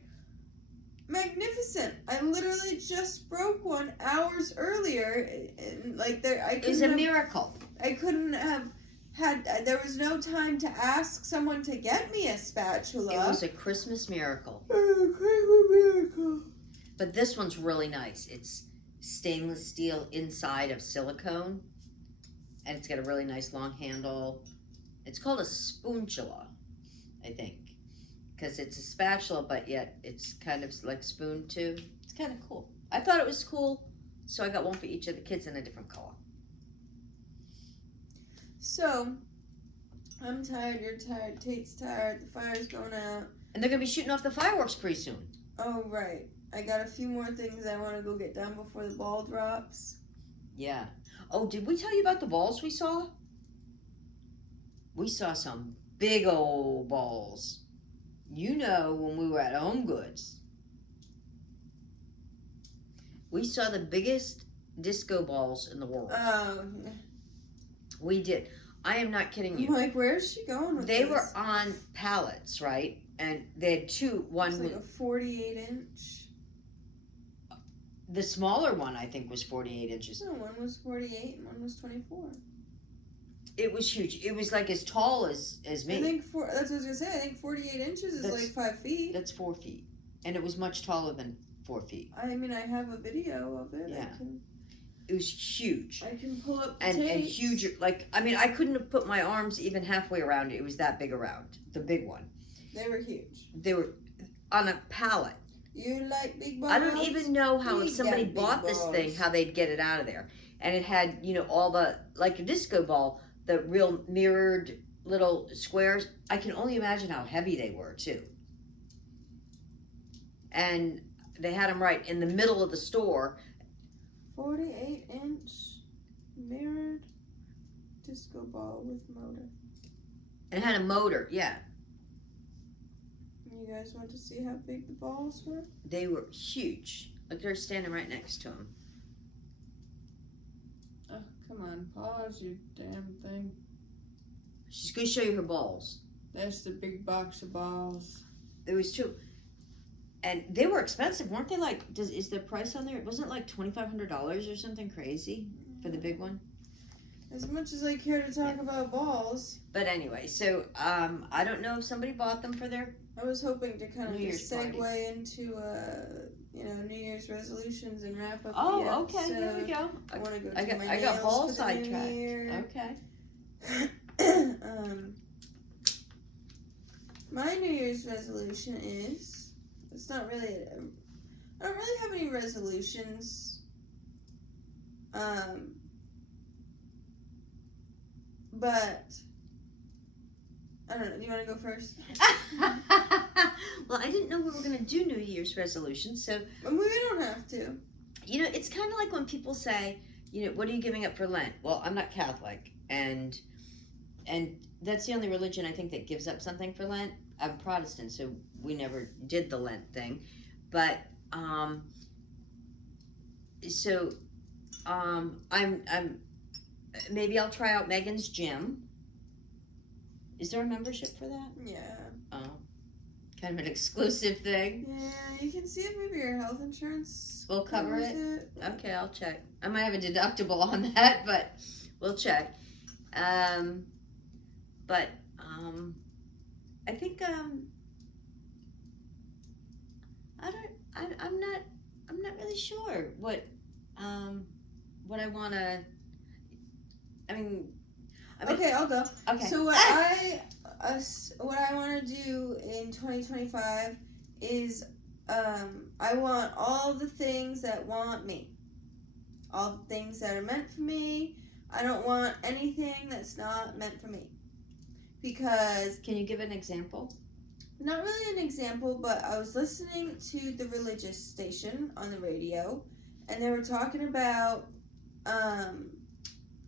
magnificent! I literally just broke one hours earlier, and it was a miracle. I couldn't have there was no time to ask someone to get me a spatula. It was a Christmas miracle. But this one's really nice. It's stainless steel inside of silicone, and it's got a really nice long handle. It's called a spoonchula, I think, because it's a spatula, but yet it's kind of like spoon too. It's kind of cool. I thought it was cool, so I got one for each of the kids in a different color. So, I'm tired, you're tired, Tate's tired, the fire's going out. And they're going to be shooting off the fireworks pretty soon. Oh, right. I got a few more things I want to go get done before the ball drops. Yeah. Oh, did we tell you about the balls we saw? We saw some big old balls. You know, when we were at HomeGoods, we saw the biggest disco balls in the world. Oh, We did. I am not kidding you. I'm like, where's she going with They this? were on pallets, right? And they had two. One It's like a 48-inch. The smaller one, I think, was 48 inches. No, one was 48 and one was 24. It was huge. It was like as tall as me. I think that's what I was gonna say. I think 48 inches is like 5 feet. That's 4 feet, and it was much taller than 4 feet. I mean, I have a video of it. Yeah. It was huge. I can pull up the and tapes. huge. Like, I mean, I couldn't have put my arms even halfway around it. It was that big around. The big one. They were huge. They were on a pallet. You like big balls? I don't even know how We if somebody got big bought this balls. thing, how they'd get it out of there. And it had, you know, all the, like a disco ball, the real mirrored little squares. I can only imagine how heavy they were, too. And they had them right in the middle of the store. 48-inch mirrored disco ball with motor. And it had a motor, yeah. You guys want to see how big the balls were? They were huge. Like they're standing right next to them. Oh, come on, pause you damn thing. She's going to show you her balls. That's the big box of balls. There was two. And they were expensive, weren't they? Like, is the price on there? It wasn't like $2,500 or something crazy for the big one. As much as I care to talk about balls. But anyway, so I don't know if somebody bought them for their. I was hoping to kind of New just Year's segue party. into New Year's resolutions and wrap up. Oh, the okay. episode. Here we go. I want to go. I do my got nails ball for the new sidetracked. year. Okay. My New Year's resolution is. It's not really. I don't really have any resolutions. But I don't know. Do you want to go first? Well, I didn't know we were going to do New Year's resolutions, so. We don't have to. You know, it's kind of like when people say, you know, what are you giving up for Lent? Well, I'm not Catholic, and that's the only religion I think that gives up something for Lent. I'm Protestant, so we never did the Lent thing, but I'm maybe I'll try out Megan's gym. Is there a membership for that? Yeah. Oh, kind of an exclusive thing. Yeah, you can see if maybe your health insurance We'll cover covers it. Okay, I'll check. I might have a deductible on that, but we'll check. But I think I'm not really sure what I want to. I mean, Okay, I'll go. Okay. So what I want to do in 2025 is I want all the things that want me. All the things that are meant for me. I don't want anything that's not meant for me. Because Can you give an example? not really an example, but I was listening to the religious station on the radio, and they were talking about,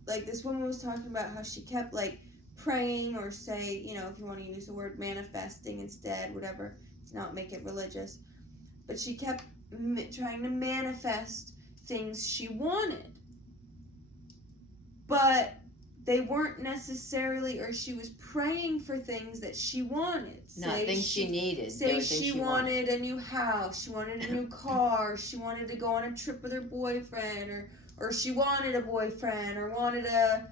like this woman was talking about how she kept like praying or say, you know, if you want to use the word manifesting instead, whatever, to not make it religious, but she kept trying to manifest things she wanted, but they weren't necessarily, or she was praying for things that she wanted. Not things she needed. Say she wanted a new house, she wanted a new car, she wanted to go on a trip with her boyfriend, or she wanted a boyfriend, or wanted to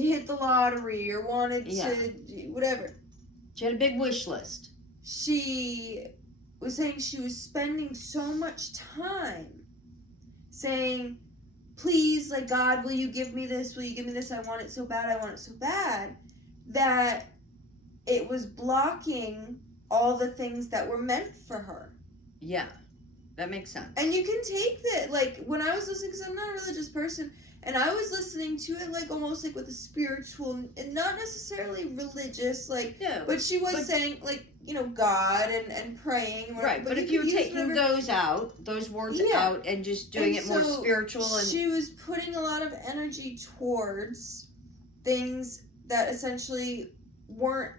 hit the lottery, or wanted to whatever. She had a big wish list. She was saying she was spending so much time saying, please, like, God, will you give me this? Will you give me this? I want it so bad. I want it so bad. That it was blocking all the things that were meant for her. Yeah, that makes sense. And you can take that, like, when I was listening, because I'm not a religious person, and I was listening to it, like, almost, like, with a spiritual, and not necessarily religious, like, no, but she was saying, like, you know, God and praying. Right, but if you were taking those words out, and just doing it more spiritual. And she was putting a lot of energy towards things that essentially weren't,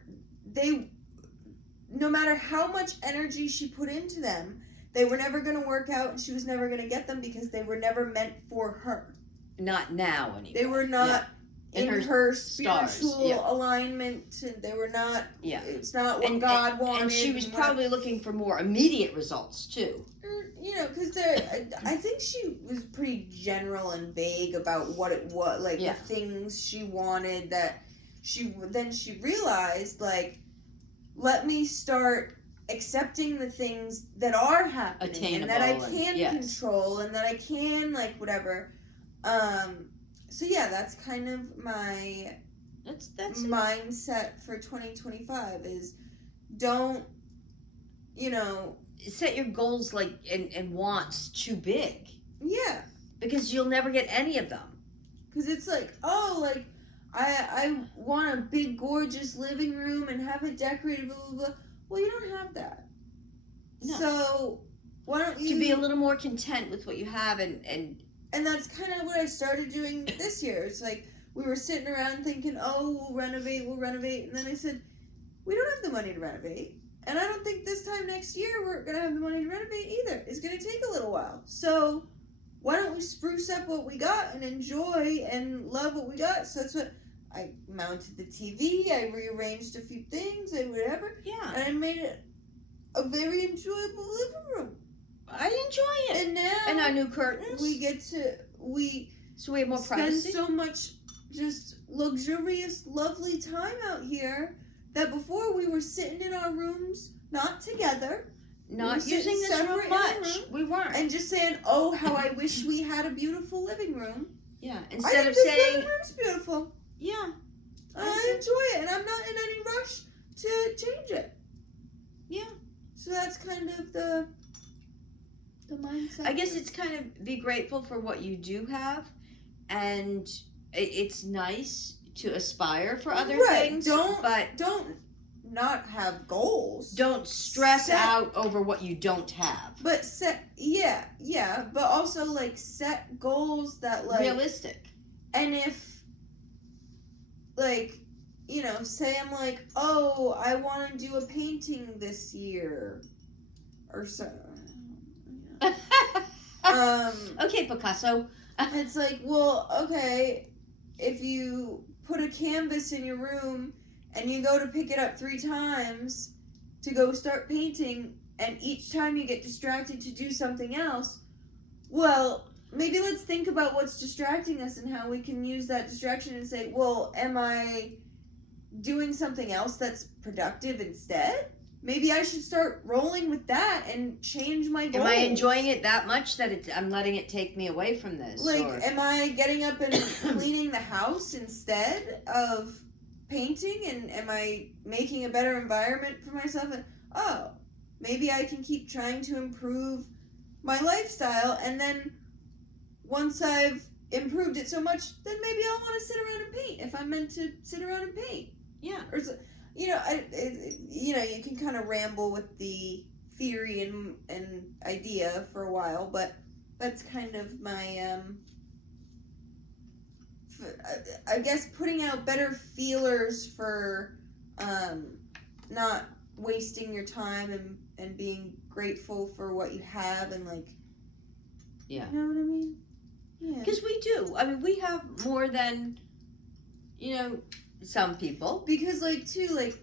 no matter how much energy she put into them, they were never going to work out, and she was never going to get them because they were never meant for her. Not now, anyway. They were not in her spiritual alignment. They were not. Yeah. It's not what God wanted. And she was probably looking for more immediate results too. You know, because I think she was pretty general and vague about what it was, like the things she wanted. That she realized, like, let me start accepting the things that are happening attainable, and that I can control and that I can, like, whatever. So yeah, that's kind of my that's mindset for 2025 is don't, you know, set your goals like and wants too big. Yeah. Because you'll never get any of them. Because it's like, oh, like, I want a big, gorgeous living room and have it decorated, blah, blah, blah. Well, you don't have that. No. So, why don't you... To be a little more content with what you have And that's kind of what I started doing this year. It's like, we were sitting around thinking, oh, we'll renovate. And then I said, we don't have the money to renovate. And I don't think this time next year we're going to have the money to renovate either. It's going to take a little while. So, why don't we spruce up what we got and enjoy and love what we got? So that's what I mounted the TV. I rearranged a few things and whatever. Yeah. And I made it a very enjoyable living room. I enjoy it. And now... And our new curtains. We get to... So we have more privacy. Spend so much just luxurious, lovely time out here that before we were sitting in our rooms, not together... Not using this room much. We weren't. And just saying, oh, how I wish we had a beautiful living room. Yeah. Instead of saying... this living room's beautiful. Yeah. I enjoy it, and I'm not in any rush to change it. Yeah. So that's kind of the mindset. I guess it's kind of be grateful for what you do have, and it's nice to aspire for other things. Don't not have goals. Don't stress out over what you don't have. But but also, like, set goals that, like, realistic. And if, like, you know, say I'm like, oh, I want to do a painting this year or so. Okay, Picasso. It's like, well, okay, if you put a canvas in your room and you go to pick it up 3 times to go start painting, and each time you get distracted to do something else, well, maybe let's think about what's distracting us and how we can use that distraction and say, well, am I doing something else that's productive instead? Maybe I should start rolling with that and change my goals. Am I enjoying it that much that I'm letting it take me away from this? Like, am I getting up and cleaning the house instead of painting? And am I making a better environment for myself? And, oh, maybe I can keep trying to improve my lifestyle, and then once I've improved it so much, then maybe I'll want to sit around and paint if I'm meant to sit around and paint. Yeah. Or, you know, you can kind of ramble with the theory and idea for a while, but that's kind of my, I guess, putting out better feelers for not wasting your time and being grateful for what you have, and, like, yeah. You know what I mean? Yeah. Because we do. I mean, we have more than, you know, some people. Because, like, too, like,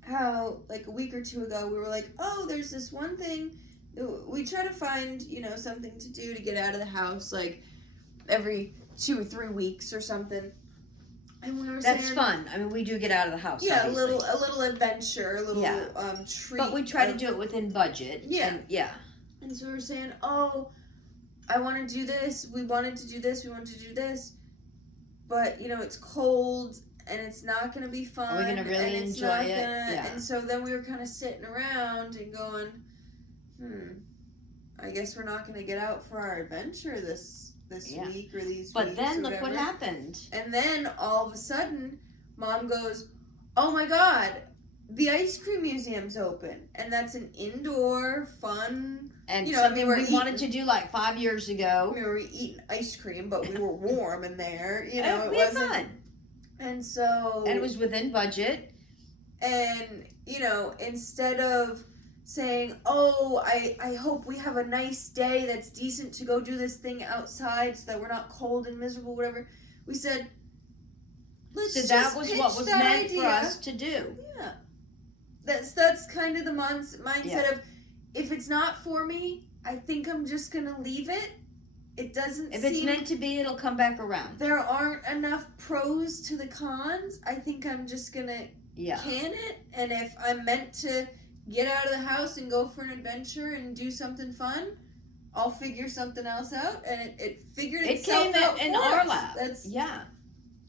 how, like, a week or 2 ago, we were like, oh, there's this one thing. We try to find, you know, something to do to get out of the house, like, every 2 or 3 weeks or something. And we were That's fun. I mean, we do get out of the house. Yeah, obviously. a little adventure, a little treat. But we try to do it within budget. Yeah. And so we were saying, oh, I want to do this. We wanted to do this. We wanted to do this. But, you know, it's cold and it's not going to be fun. Are we going to really enjoy it? Yeah. And so then we were kind of sitting around and going, I guess we're not going to get out for our adventure this week or these weeks. But then look what happened. And then all of a sudden, Mom goes, oh my God, the ice cream museum's open. And that's an indoor, fun... And something we wanted to do like 5 years ago. We were eating ice cream, but we were warm in there. You know, we had fun. And so... And it was within budget. And, you know, instead of saying, oh, I hope we have a nice day that's decent to go do this thing outside so that we're not cold and miserable, whatever, we said, let's just that was what was meant idea. For us to do. Yeah. That's kind of the mindset of, if it's not for me, I think I'm just going to leave it. It doesn't If it's meant to be, it'll come back around. There aren't enough pros to the cons. I think I'm just going to can it. And if I'm meant to get out of the house and go for an adventure and do something fun, I'll figure something else out. And it figured itself out in for our us. lap.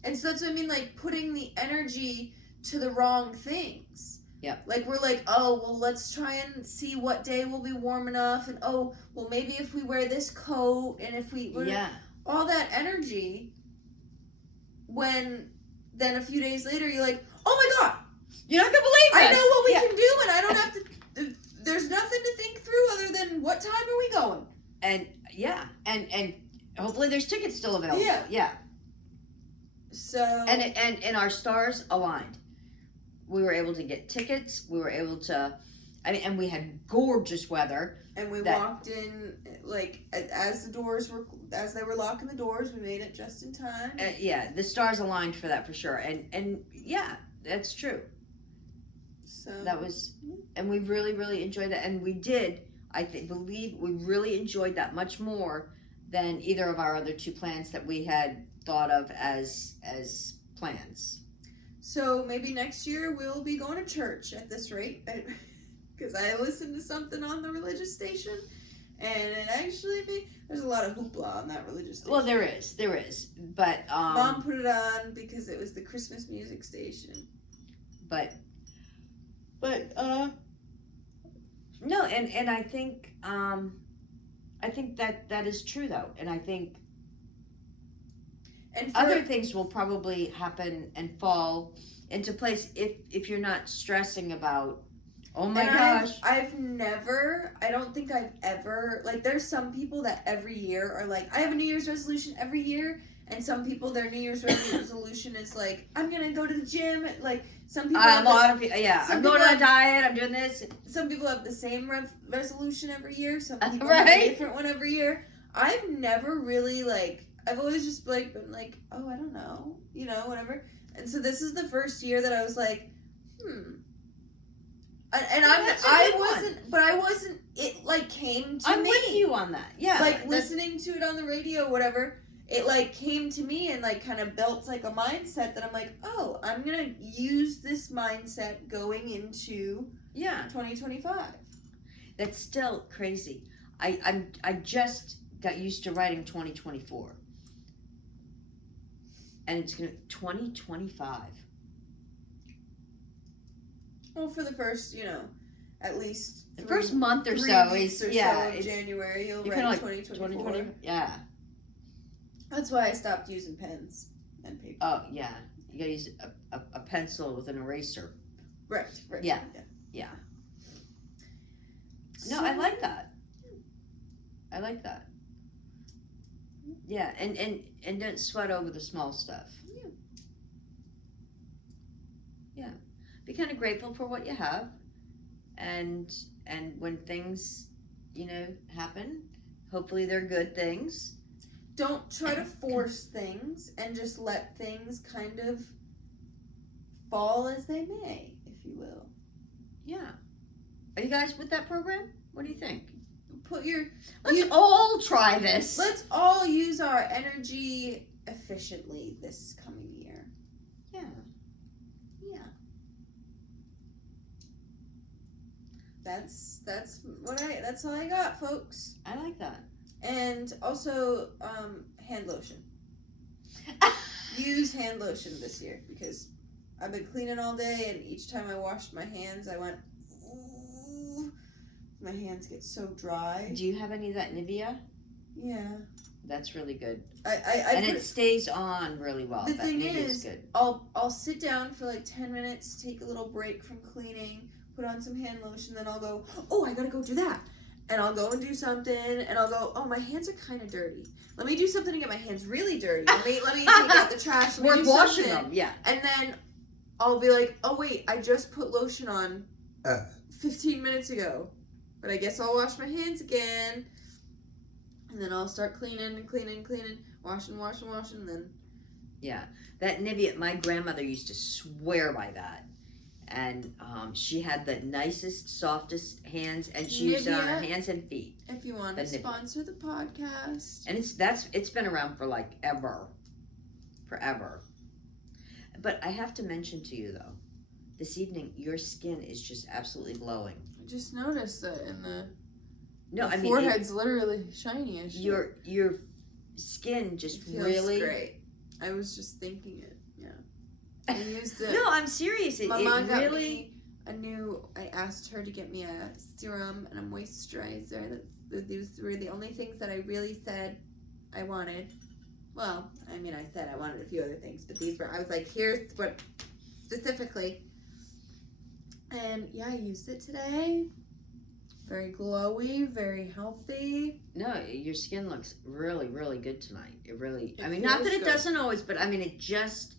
And so that's what I mean, like putting the energy to the wrong things. Yeah. Like we're like, oh, well, let's try and see what day will be warm enough. And oh, well, maybe if we wear this coat and if we... All that energy, when then a few days later you're like, oh my God! You're not going to believe it! I know what we can do and I don't have to... There's nothing to think through other than what time are we going? And, and hopefully there's tickets still available. Yeah. So... And our stars aligned. We were able to get tickets. We were able to, and we had gorgeous weather. And we walked in, like, as they were locking the doors, we made it just in time. The stars aligned for that for sure. And that's true. So that was, and we really, really enjoyed that. And we did, believe we really enjoyed that much more than either of our other two plans that we had thought of as plans. So maybe next year we'll be going to church at this rate, because I listened to something on the religious station, and it actually there's a lot of hoopla on that religious station. Well, there is, but Mom put it on because it was the Christmas music station. But no, and I think that is true though, and I think. And other things will probably happen and fall into place if you're not stressing about, oh my gosh. I don't think I've ever, like, there's some people that every year are like, I have a New Year's resolution every year, and some people, their New Year's resolution is like, I'm going to go to the gym, like, some people a lot of people, I'm going on a diet, I'm doing this. Some people have the same resolution every year, some people have a different one every year. I've never really, like, I've always just like been like, oh, I don't know, you know, whatever. And so this is the first year that I was like, And I wasn't. It like came to me. I'm with you on that. Yeah, like listening to it on the radio, whatever. It like came to me and like kind of built like a mindset that I'm like, oh, I'm gonna use this mindset going into 2025. That's still crazy. I just got used to writing 2024. And it's going to 2025. Well, for the first, at least the first month or so is in January. You'll write like 2024. Yeah. That's why I stopped using pens and paper. Oh yeah, you got to use a pencil with an eraser. Right. Yeah. No, I like that. Yeah, and don't sweat over the small stuff. Yeah. Be kind of grateful for what you have, and when things, happen, hopefully they're good things. Don't try to force things, and just let things kind of fall as they may, if you will. Yeah. Are you guys with that program? What do you think? Let's all try this. Let's all use our energy efficiently this coming year. Yeah. That's all I got, folks. I like that. And also hand lotion. use hand lotion this year because I've been cleaning all day, and each time I washed my hands, I went, ooh, my hands get so dry. Do you have any of that Nivea? Yeah. That's really good. And it stays on really well. The that thing Nivea's is, good. I'll sit down for like 10 minutes, take a little break from cleaning, put on some hand lotion, then I'll go, oh, I gotta go do that. And I'll go and do something, and I'll go, oh, my hands are kind of dirty. Let me do something to get my hands really dirty. Let me take out the trash. Let me Worth do washing something. them, yeah. And then I'll be like, oh, wait, I just put lotion on 15 minutes ago. But I guess I'll wash my hands again. And then I'll start cleaning, washing, and then... Yeah, that Nivea, my grandmother used to swear by that. And she had the nicest, softest hands, and she used it on her hands and feet. If you want to sponsor the podcast. And it's been around for like forever. But I have to mention to you though, this evening your skin is just absolutely glowing. I just noticed that in the the forehead's literally shiny as shit. Your skin just it feels really great. I was just thinking it. Yeah. I used it. No, I'm serious. My mom got me I asked her to get me a serum and a moisturizer. These were the only things that I really said I wanted. Well, I mean, I said I wanted a few other things, but I was like, here's what specifically. And yeah, I used it today. Very glowy, very healthy. No, your skin looks really, really good tonight. It really, not that it doesn't always, but it just...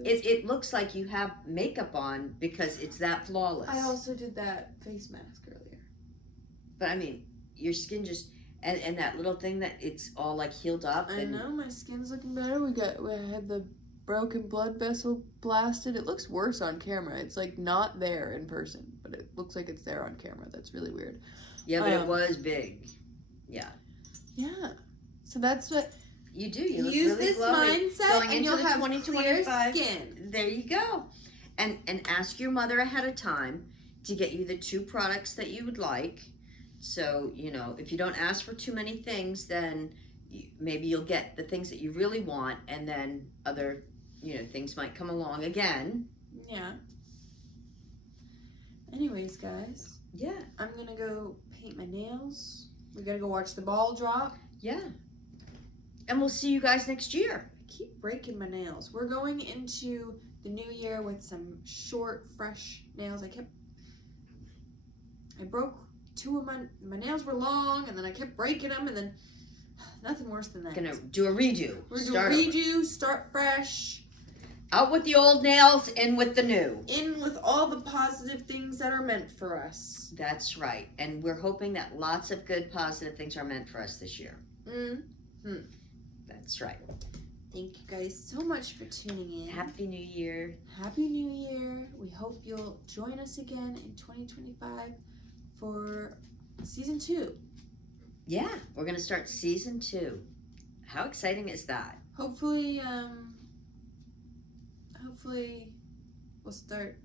It looks like you have makeup on because it's that flawless. I also did that face mask earlier. But your skin just and that little thing that it's all like healed up. I know my skin's looking better. We had the broken blood vessel blasted. It looks worse on camera. It's like not there in person, but it looks like it's there on camera. That's really weird. Yeah, but it was big. Yeah. Yeah. So that's what. You do. You look use really this glowing. mindset, Going and into you'll the have 2025 clear skin. There you go. And ask your mother ahead of time to get you the 2 products that you would like. So if you don't ask for too many things, then maybe you'll get the things that you really want, and then other things might come along again. Yeah. Anyways, guys. Yeah. I'm gonna go paint my nails. We're gonna go watch the ball drop. Yeah. And we'll see you guys next year. I keep breaking my nails. We're going into the new year with some short, fresh nails. I broke 2 of my nails were long, and then I kept breaking them, and then nothing worse than that. Gonna do a redo. We're doing a redo, start fresh. Out with the old nails, in with the new. In with all the positive things that are meant for us. That's right. And we're hoping that lots of good positive things are meant for us this year. Mm-hmm. That's right. Thank you guys so much for tuning in. Happy New Year. Happy New Year. We hope you'll join us again in 2025 for season 2. Yeah, we're going to start season 2. How exciting is that? Hopefully I'll start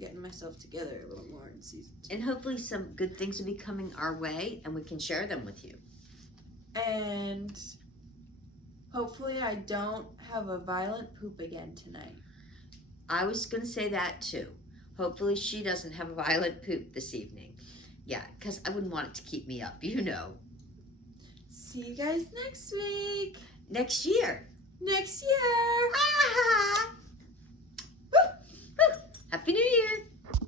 getting myself together a little more in season 2. And hopefully some good things will be coming our way, and we can share them with you. And hopefully I don't have a violent poop again tonight. I was going to say that too. Hopefully she doesn't have a violent poop this evening. Yeah, because I wouldn't want it to keep me up, See you guys next week. Next year. Next year. Happy New Year.